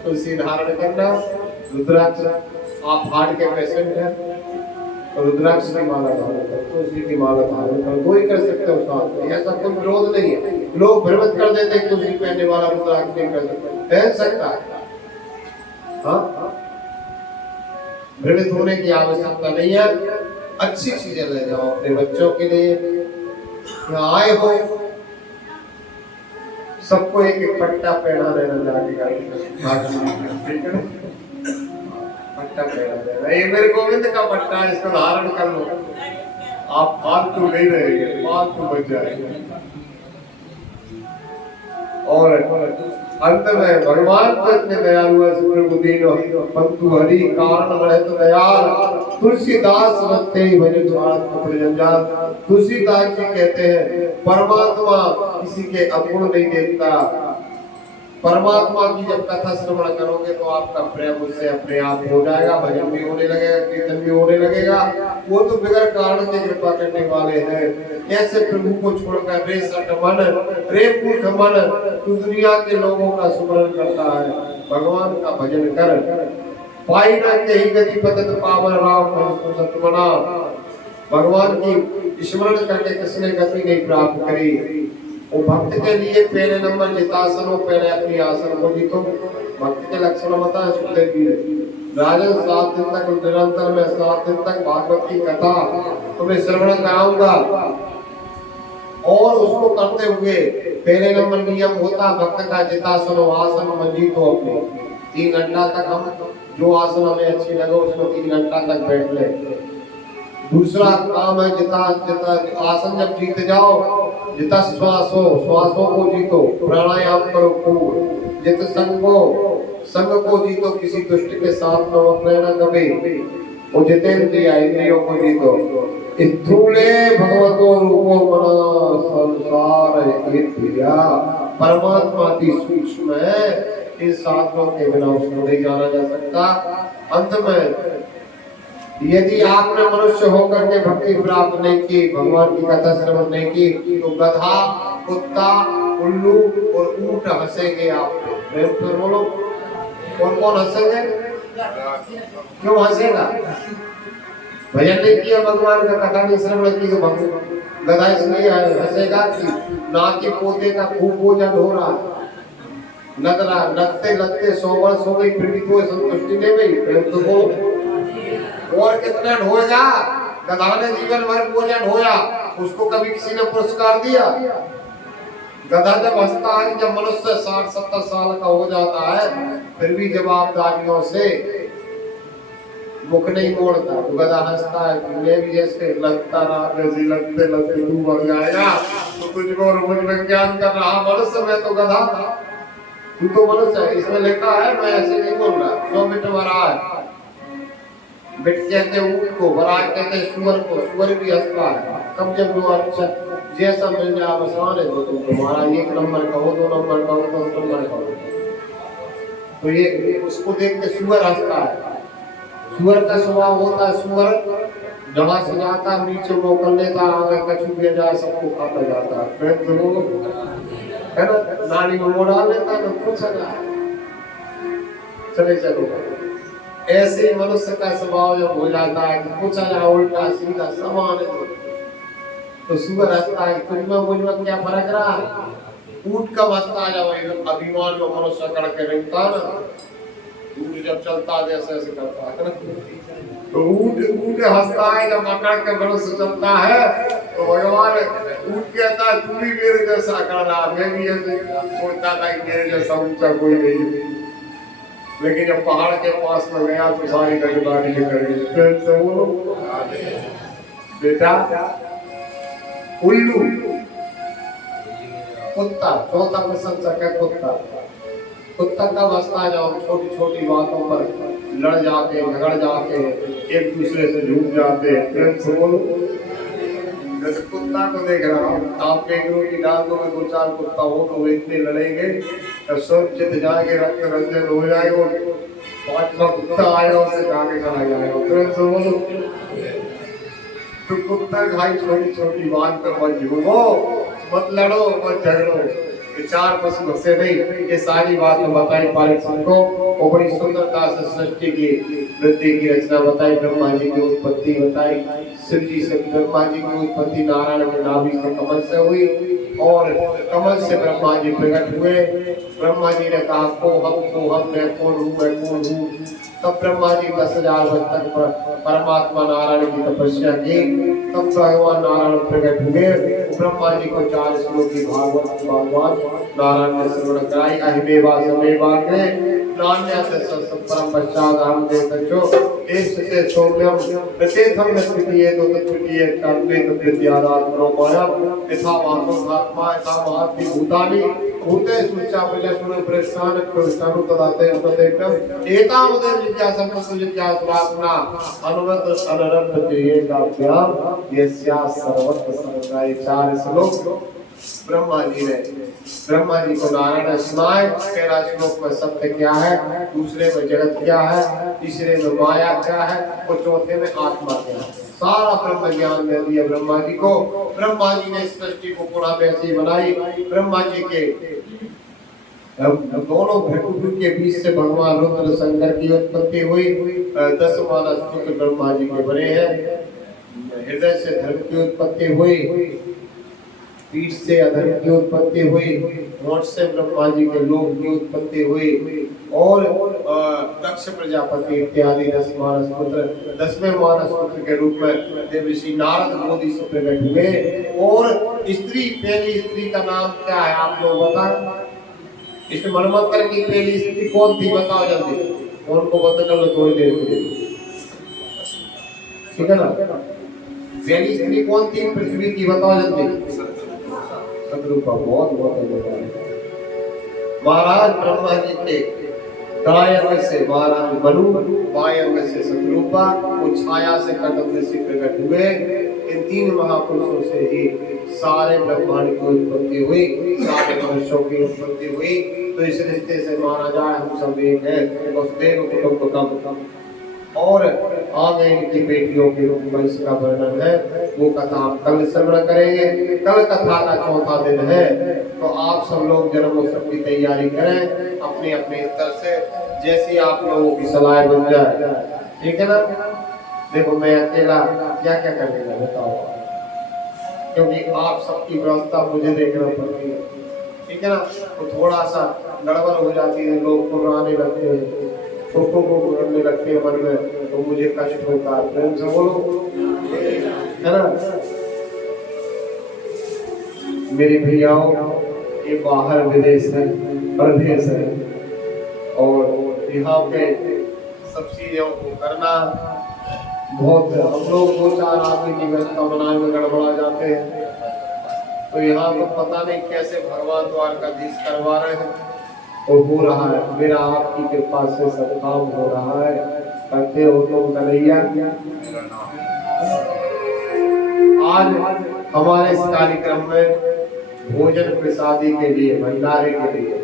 तुलसी धारण करना, रुद्राक्ष आप हार्ट के पेशेंट हैं तो रुद्राक्ष की माला धारण करो, तुलसी की माला धारण करो, दो ही कर सकते हो साथ में, ऐसा कोई विरोध नहीं है। लोग भ्रमित कर देते हैं तुलसी पहनने वाला रुद्राक्ष नहीं कर सकता, पहन सकता है। हाँ, भ्रमित होने की आवश्यकता नहीं है। अच्छी चीजें ले जाओ अपने बच्चों के लिए, यहाँ आए हो सबको एक एक पट्टा पहना देना जाके, ठीक है ना, पट्टा पहना देना, ये मेरे गोविंद का पट्टा है, इसको धारण कर लो, आप फालतू नहीं रहेंगे, फालतू बच जाएंगे। और अंत में भगवान तो इतने दयालु है, प्रभु दीनो पंतु हरि कारण रहत दयाल, तुलसीदास रखते ही भजन स्वार्थ अपने जंजाल। तुलसीदास जी कहते हैं परमात्मा किसी के अवगुण नहीं देखता, परमात्मा की जब कथा श्रवण करोगे तो आपका प्रेम उससे अपने आप हो जाएगा, भजन भी होने लगेगा, कीर्तन भी होने लगेगा। वो तो बिगड़ कारण की कृपा करने वाले हैं। ऐसे प्रभु को छोड़कर रे सट मन, रे मूर्ख मन, तू दुनिया के लोगों का सुमरण करता है, भगवान का भजन कर, पाई न कहीं गति पतत पावन राम सतमना। भगवान की स्मरण करके किसने गति नहीं प्राप्त करी। वो भक्त के लिए पहले नंबर जितासन हो, पहले अपनी आसन को जीतो। भक्त के लक्षण बता है सुखदेव जी ने। राजन 7 दिन तक निरंतर में 7 दिन तक भागवत की कथा तुम्हें श्रवण कराऊंगा, और उसको करते हुए पहले नंबर नियम होता भक्त का जितासन हो, आसन में जीतो अपने। 3 घंटा तक हम जो आसन हमें अच्छी लगे उसमें 3 घंटा तक बैठ ले। दूसरा काम है जिता आसन जब जीत जाओ, जिता श्वासों को जीतो, प्राणायाम करो खूब, जित संग को जीतो, किसी दुष्ट के साथ न मत रहना कभी, और जितेंद्रिय इंद्रियों को जीतो। स्थूले भगवतो रूपो मना संसार इत्या, परमात्मा अति सूक्ष्म है, इन साधनों के बिना उसको नहीं जाना जा सकता। अंत में यदि आपने मनुष्य होकर के भक्ति प्राप्त नहीं की, भगवान की कथा श्रवण नहीं की, तो गधा, कुत्ता, उल्लू और ऊंट हंसेंगे आप पे। प्रेम से बोलो, कौन हंसेंगे? क्यों हंसेगा? भजन नहीं किया, भगवान का कथा नहीं श्रवण की, तो गधा इसलिए हंसेगा कि नाक के पोते का खूब भोजन हो रहा, लगते लगते 100 वर्ष हो गई, फिर भी कोई संतुष्टि नहीं हुई। प्रेम तो बोलो, और कितना ढोएगा? गधा ने जीवन भर भोजन ढोया, उसको कभी किसी ने पुरस्कार दिया? गधा जब हंसता है, जब मनुष्य 60-70 साल का हो जाता है, फिर भी जवाबदारियों से मुख नहीं मोड़ता, तो गधा हंसता है। मैं भी जैसे लगता रहा, जैसे लगते लगते तू बढ़ जाएगा, तो तुझको और मुझ में ज्ञान कर रहा मनुष्य, मैं तो गधा था, तू तो मनुष्य है। इसमें लिखा है, मैं ऐसे नहीं बोल रहा। क्यों बिट मरा है? बिट कहते ऊँट को, बराज कहते सुअर को, सुअर भी हंसता है। कब जब वो अच्छा जैसा मिल जाए आसान है, तो तुम तुम्हारा 1 नंबर का हो, 2 नंबर का हो, 10 नंबर का हो, तो ये उसको देख के सुअर हंसता है। सुअर का स्वभाव होता है, सुअर जहाँ से जाता नीचे मोकल लेता, आगे कछु भी जाए सबको खाता जाता है, है ना, नाली में मोड़ डाल लेता तो कुछ चले चलो। ऐसे मनुष्य का स्वभाव जब हो जाता है कि पूछा जाए उल्टा सीधा समान है, तो सुअर हंसता है, तुझमें मुझमें क्या फर्क रहा? ऊँट कब हंसता है? जब अभिमान में मनुष्य करके रखता ना, ऊँट जब चलता है ऐसे ऐसे करता है, तो ऊँट हंसता है जब अकड़ के मनुष्य चलता है, तो भगवान ऊँट कहता तू भी मेरे जैसा करना, मैं भी ऐसे सोचता था कि मेरे जैसा ऊँचा कोई नहीं, लेकिन जब पहाड़ के पास में गया तो सारी गरीबारी निकल गई। फिर से बोलो बेटा उल्लू कुत्ता, चौथा प्रशंसक है कुत्ता। कुत्ता कब हंसता है जब छोटी छोटी बातों पर लड़ जाते हैं, झगड़ जाते हैं, एक दूसरे से झूठ जाते हैं। प्रेम से बोलो। जैसे कुत्ता को देख रहा हूँ, आप एक रोटी डाल दो में 2-4 कुत्ता हो तो वो इतने लड़ेंगे तब सब चित जाएंगे, रक्त रंजन हो जाएगा, 5वां कुत्ता आएगा उसे जाके चला जाएगा। प्रेम से बोलो। तो कुत्ता भाई छोटी छोटी बात पर मत झूमो, मत लड़ो, मत झगड़ो। ये 4 पशु से नहीं, ये सारी बात बताई पारिक को और बड़ी सुंदरता से सृष्टि की वृद्धि की रचना बताई, ब्रह्मा जी की उत्पत्ति बताई। शिव जी से ब्रह्मा जी की उत्पत्ति नारायण के नाभि से कमल से हुई और कमल से ब्रह्मा जी प्रकट हुए। ब्रह्मा जी ने कहा को हम मैं कौन हूँ। तब ब्रह्मा जी 10,000 वर्ष तक परमात्मा नारायण की तपस्या की। तब भगवान नारायण प्रकट हुए। ब्रह्मा जी को 4 श्लोक की भागवत भगवान नारायण ने श्रवण कराई। अहिमेवा समेवा के नान्या से परम पश्चात हम दे सचो एक से सौम्यम प्रत्येकम नस्तिये तो तत्विये कर्मे तो प्रत्यादात प्रोपाया यथा आत्मा यथा महात्ति भूतानि भूते सुचा प्रजस्मन प्रस्थान प्रस्थानु तदाते तदेकम एतावदे जिज्ञासा जिज्ञासुरात्मा अनुवत अनरब्धते ये गाभ्याम यस्या सर्वत्र सर्वदाय। 4 श्लोक ब्रह्मा जी को नारायण सुनाए। 13 श्लोक में सत्य क्या है, दूसरे में जगत क्या है, तीसरे में माया क्या है और चौथे में आत्मा क्या है। सारा ब्रह्म ज्ञान दे दिया ब्रह्मा जी को। ब्रह्मा जी ने सृष्टि को पुनः वैसी बनाई। ब्रह्मा जी के दोनों भृगु के बीच से भगवान रुद्र शंकर की उत्पत्ति हुई। 10 मानस पुत्र ब्रह्मा जी के बने हैं। हृदय से धर्म की उत्पत्ति हुई, पीठ से अधर्म की उत्पत्ति हुई, होठ से ब्रह्मा जी के लोक की उत्पत्ति हुई और दक्ष प्रजापति इत्यादि 10 मानस पुत्र। 10वें मानस पुत्र के रूप में देव ऋषि नारद गोदी से प्रकट हुए। और स्त्री, पहली स्त्री का नाम क्या है आप लोग बताएं? इस मनवंतर की पहली स्त्री कौन थी बताओ जल्दी। उनको बंद कर लो थोड़ी देर के लिए, ठीक है ना। पहली स्त्री कौन थी पृथ्वी की बताओ जल्दी। सतरूपा। बहुत महाराज ब्रह्मा जी के दाएं अंग से महाराज मनु, बाएं अंग से सतरूपा, वो छाया से कदम से प्रकट हुए। इन 3 महापुरुषों से ही सारे ब्रह्मांड की उत्पत्ति हुई, सारे मनुष्यों की उत्पत्ति हुई। तो इस रिश्ते से माना जाए हम सब एक है, वसुदेव कुटुंबकम। और आगे इनकी बेटियों के रूप में इसका वर्णन है, वो कथा आप कल श्रवण करेंगे। कल कथा का चौथा दिन है, तो आप सब लोग जन्मोत्सव की तैयारी करें अपने अपने स्तर से, जैसी आप लोगों की सलाह बन जाए, ठीक है ना। देखो मैं अकेला क्या क्या करेगा बताओ, क्योंकि आप सबकी व्यवस्था मुझे देखना पड़ती है, ठीक है ना। तो थोड़ा सा गड़बड़ हो जाती है, लोग पुराने लगते हैं, छोटों को बोलने लगते हैं मन में, तो मुझे कष्ट होता है। प्रेम से बोलो, है ना। मेरे भैयाओं, ये बाहर विदेश है, प्रदेश है, और यहाँ पे सब चीजों को करना बहुत, हम लोग 2-4 आदमी की व्यवस्था बनाने में गड़बड़ा जाते हैं। तो यहाँ तो पता नहीं कैसे भगवान द्वारकाधीश करवा रहे हैं और हो रहा है। मेरा आपकी कृपा से सब काम हो रहा है, करते हो तुम कन्हैया। आज हमारे इस कार्यक्रम में भोजन प्रसादी के लिए, भंडारे के लिए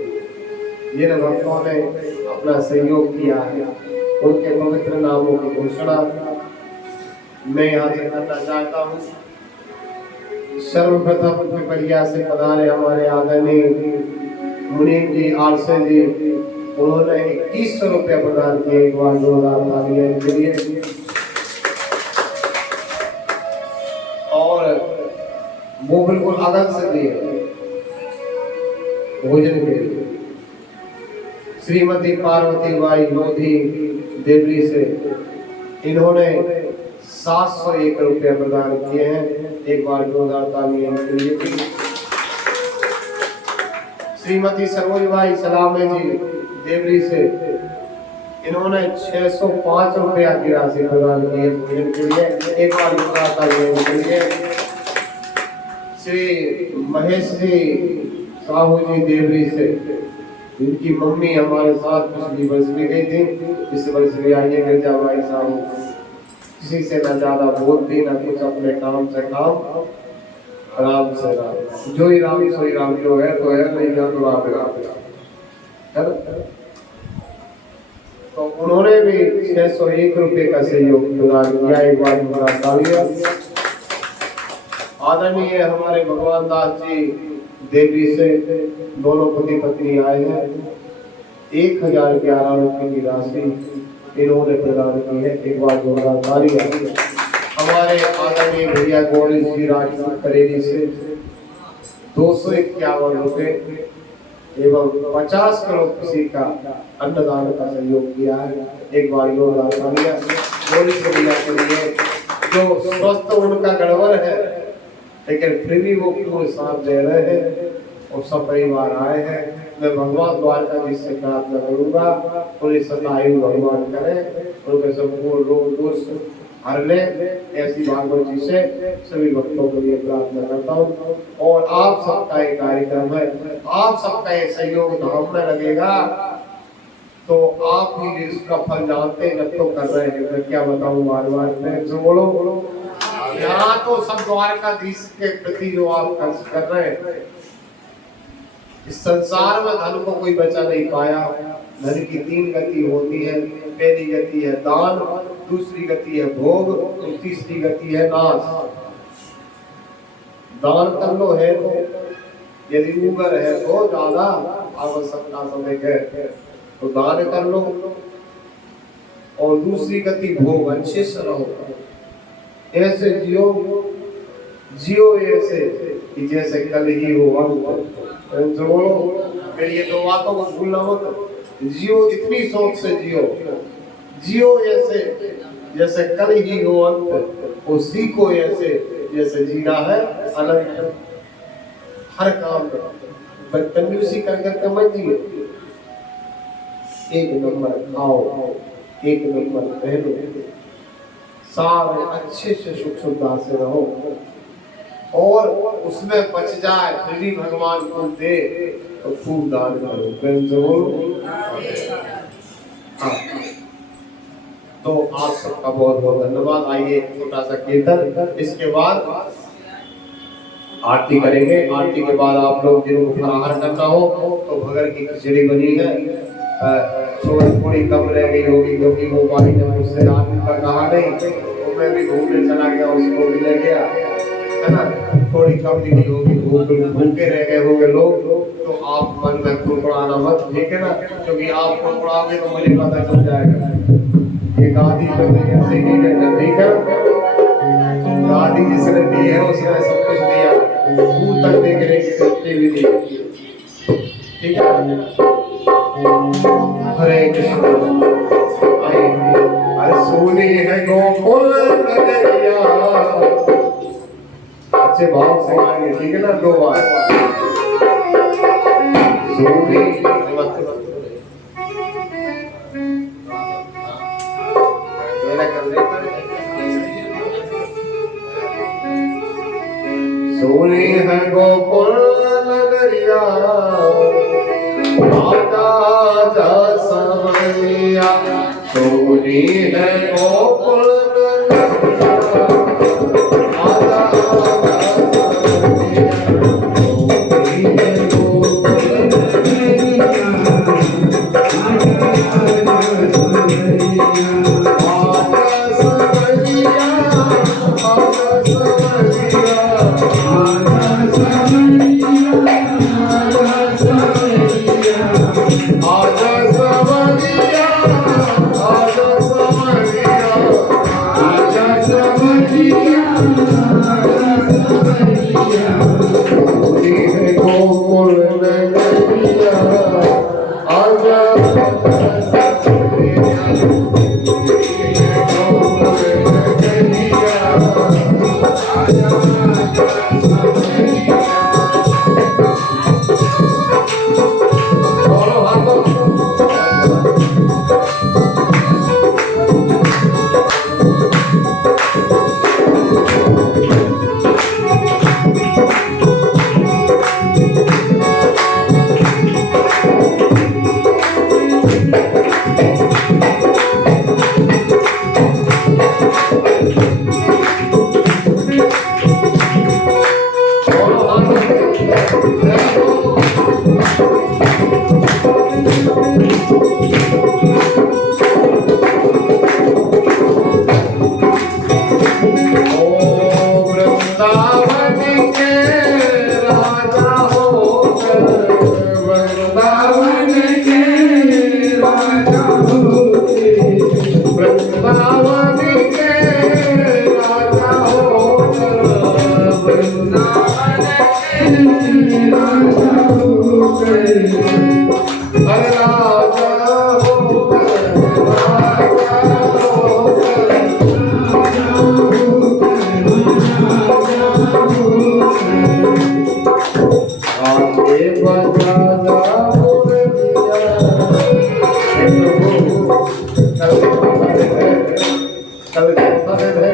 जिन भक्तों ने अपना सहयोग किया है, उनके पवित्र नामों की घोषणा मैं यहाँ से करना चाहता हूँ। सर्वप्रथम पिपरिया से पधारे हमारे आदरणीय मुनीम जी, आरसे जी, उन्होंने 2100 रुपया प्रदान किए। एक बार जोरदार तालियां इनके लिए। और वो बिल्कुल अगल से दिए भोजन के लिए। श्रीमती पार्वती बाई लोधी देवरी से, इन्होंने 701 रुपये प्रदान किए हैं। एक बार जोरदार तालियां के लिए। श्रीमती सरोज भाई सलामे जी देवरी से, इन्होंने 605 रुपया की राशि प्रदान की है भोजन के लिए। एक बार जोरदार तालियां के लिए। श्री महेश जी साहू जी देवरी से, इनकी मम्मी हमारे साथ पिछली वर्ष भी गई थी, इस वर्ष भी आई है गिरजा भाई साहू। किसी से ना ज्यादा बोलती ना कुछ, अपने काम से काम, राम से राम, जो ही राम सोई राम, जो है तो है, नहीं जा तो आप है। तो उन्होंने भी 601 रुपये का सहयोग प्रदान किया। एक बार तालियां। आदरणीय हमारे भगवान दास जी देवी से दोनों पति पत्नी आए हैं। 1011 रुपये की राशि इन्होंने प्रदान की है। एक बार जोरदार तालियां। हमारे आदरणीय भैया गौरी जी राजपूत करेली से 251 रुपये एवं 50 किलो किसी का अन्नदान का सहयोग किया है। एक बार जोरदार तालियां गौरी भैया के लिए, जो स्वस्थ उनका गड़बड़ है लेकिन फिर भी वो पूरे साथ दे रहे हैं और सब परिवार आए हैं। मैं भगवान द्वारका जी से प्रार्थना करूंगा, पूरी सतायु भगवान करे, उनके संपूर्ण रोग दोष हर ले। ऐसी भागवत जी से सभी भक्तों के लिए प्रार्थना करता हूँ। और आप सबका ये कार्यक्रम है, आप सबका ये सहयोग धाम में लगेगा तो आप ही इसका फल जानते हैं। जब तो कर रहे हैं, मैं क्या बताऊँ बार बार, मैं जो बोलो यहाँ तो सब द्वारकाधीश के प्रति जो आप खर्च कर रहे हैं, इस संसार में धन को कोई बचा नहीं पाया। धन की 3 गति होती है। पहली गति है दान, दूसरी गति है भोग और तीसरी गति है नाश। दान कर लो है तो, यदि उगर है तो ज्यादा आवश्यकता समय है तो दान कर लो। और दूसरी गति भोग, अच्छे से रहो, ऐसे जियो ऐसे कि जैसे कल ही हो अंत। जो बोलो फिर ये 2 बातों को भूलना मत। जियो इतनी शौक से जियो ऐसे जैसे कल ही हो अंत, और सीखो ऐसे जैसे जीना है अनंत। हर काम बदतमीजी कर मत जियो। एक नंबर खाओ, एक नंबर पहनो, सारे अच्छे से सुख सुविधा से रहो और उसमें बच जाए फिर भी भगवान को दे तो खूब दान करो। प्रेम से बोलो। हाँ, तो आप सबका बहुत बहुत धन्यवाद। आइए छोटा सा कीर्तन, इसके बाद आरती करेंगे। आरती के बाद आप लोग जिनको फराहर करना हो तो भगर की खिचड़ी बनी है, थोड़ी कम रह गई होगी क्योंकि वो भाई ने मुझसे रात का कहा नहीं, तो मैं भी घूमने चला गया, उसको भी ले गया, है ना। थोड़ी कम नहीं होगी, भूखे रह गए होंगे लोग, तो आप मन में कुड़कुड़ाना मत, ठीक है ना, क्योंकि आप कुड़कुड़ाओगे तो मुझे पता चल जाएगा। ये गादी तो ऐसे ही नहीं, ठीक है। गादी जिसने दी है उसने सब कुछ दिया, दूर तक देखने की भी दी, ठीक है। हरे कृष्ण। अरे सोनी है गोकुल नगरिया, अच्छे भाव से आएंगे, ठीक है ना। 2 बार सोनी सोनी है गोकुल नगरिया, आजा सवैया। सोनी है गोकुल नगरिया, आजा सवैया। सोनी है गोकुल नगरिया, आजा कल चौथा दिन है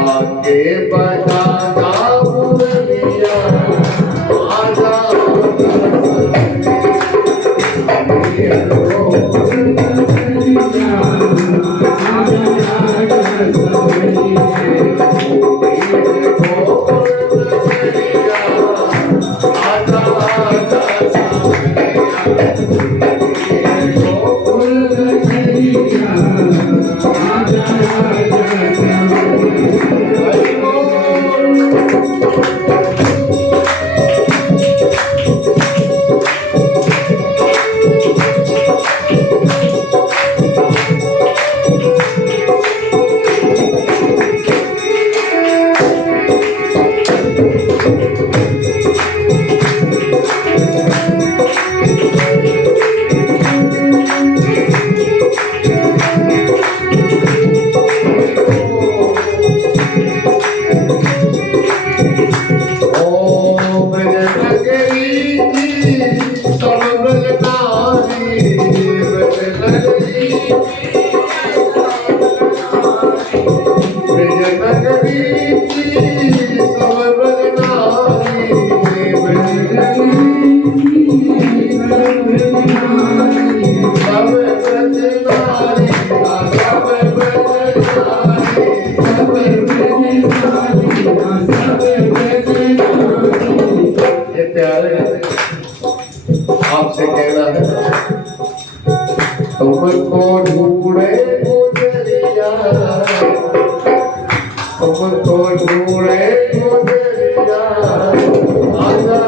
आगे बजाना मुरलिया आजा आपसे कहना है तुमको ढूंढे गुजरिया तुमको ढूंढे गुजरिया आजा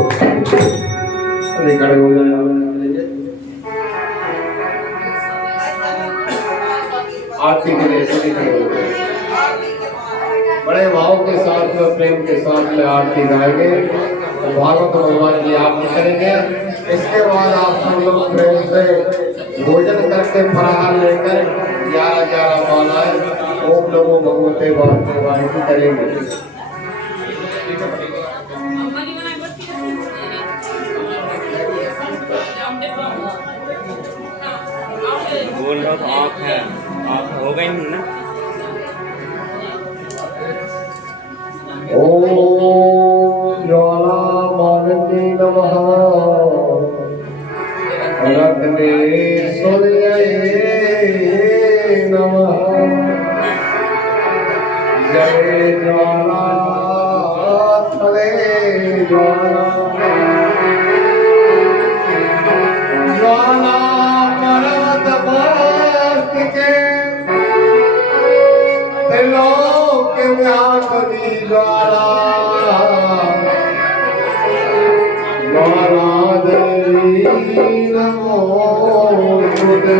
अरे खड़े हो जाए आरती के लिए सभी खड़े हो जाए। बड़े भाव के साथ में प्रेम के साथ में आरती गाएंगे, भागवत भगवान की आरती करेंगे। इसके बाद आप सब लोग प्रेम से भोजन करके फराहार लेकर 11 मालाएं ओम नमो भगवते वासुदेवाय करेंगे। बोल रहा तो आप है, आप हो गई ना। ओम ज्वाला मानते नमः रत्नेश्वर्यै नमः। जय ज्वाला तले ज्वाला ज्वाला पर्वत पर्वत के त्रिलोक व्यापी ज्वाला ज्वाला देवी नमोस्तुते।